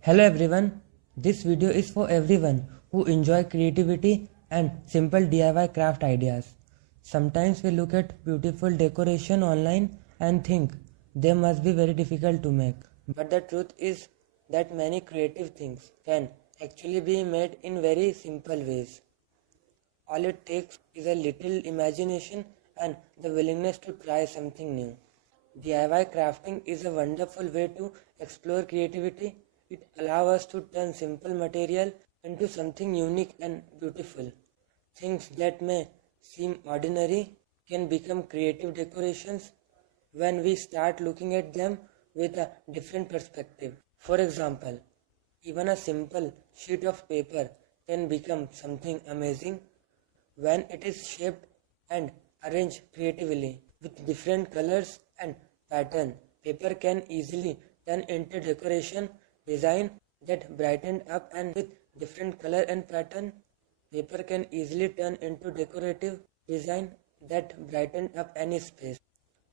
Hello everyone, this video is for everyone who enjoy creativity and simple DIY craft ideas. Sometimes we look at beautiful decoration online and think they must be very difficult to make. But the truth is that many creative things can actually be made in very simple ways. All it takes is a little imagination and the willingness to try something new. DIY crafting is a wonderful way to explore creativity. It allows us to turn simple material into something unique and beautiful. Things that may seem ordinary can become creative decorations when we start looking at them with a different perspective. For example, even a simple sheet of paper can become something amazing when it is shaped and arranged creatively with different colors and pattern. Paper can easily turn into decoration design that brighten up, and with different color and pattern, paper can easily turn into decorative design that brighten up any space.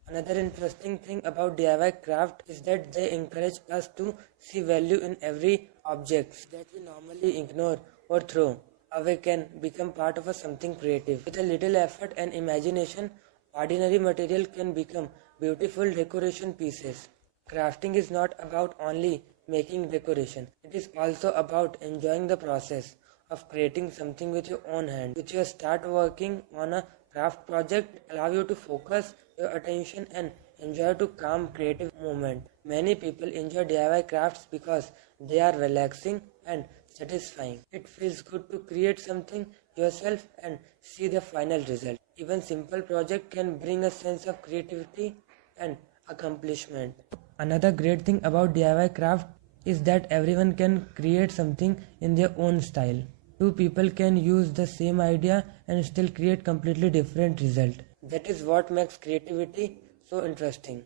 Another interesting thing about DIY craft is that they encourage us to see value in every object that we normally ignore or throw away can become part of something creative. With a little effort and imagination, ordinary material can become beautiful decoration pieces. Crafting is not about only making decoration. It is also about enjoying the process of creating something with your own hand. With your start working on a craft project, allow you to focus your attention and enjoy to calm creative moment. Many people enjoy DIY crafts because they are relaxing and satisfying. It feels good to create something yourself and see the final result. Even simple project can bring a sense of creativity and accomplishment. Another great thing about DIY craft is that everyone can create something in their own style. Two people can use the same idea and still create completely different result. That is what makes creativity so interesting.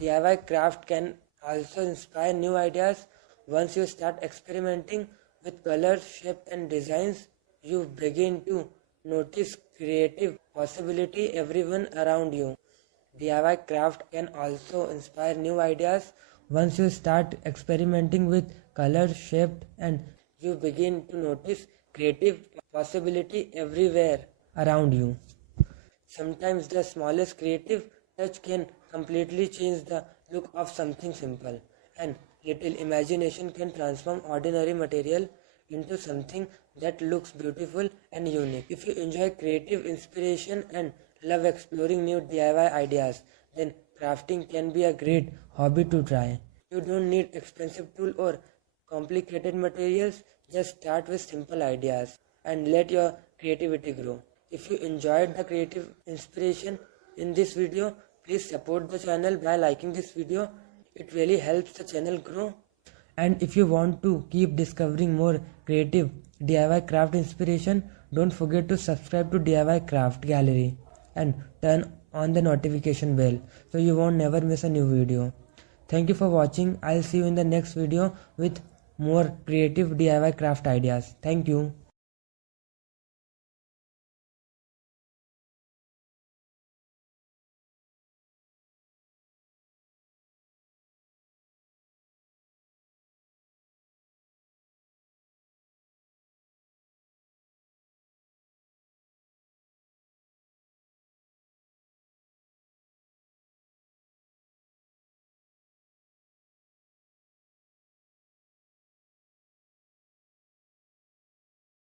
DIY craft can also inspire new ideas. Once you start experimenting with colors, shape and designs, you begin to notice creative possibility everyone around you. DIY craft can also inspire new ideas. Once you start experimenting with color, shape and you begin to notice creative possibility everywhere around you. Sometimes the smallest creative touch can completely change the look of something simple, and little imagination can transform ordinary material into something that looks beautiful and unique. If you enjoy creative inspiration and love exploring new DIY ideas, then crafting can be a great hobby to try. You don't need expensive tools or complicated materials. Just start with simple ideas and let your creativity grow. If you enjoyed the creative inspiration in this video, please support the channel by liking this video. It really helps the channel grow. And if you want to keep discovering more creative DIY craft inspiration, don't forget to subscribe to DIY Craft Gallery and turn on the notification bell so you won't never miss a new video. Thank you for watching. I'll see you in the next video with more creative DIY craft ideas. Thank you.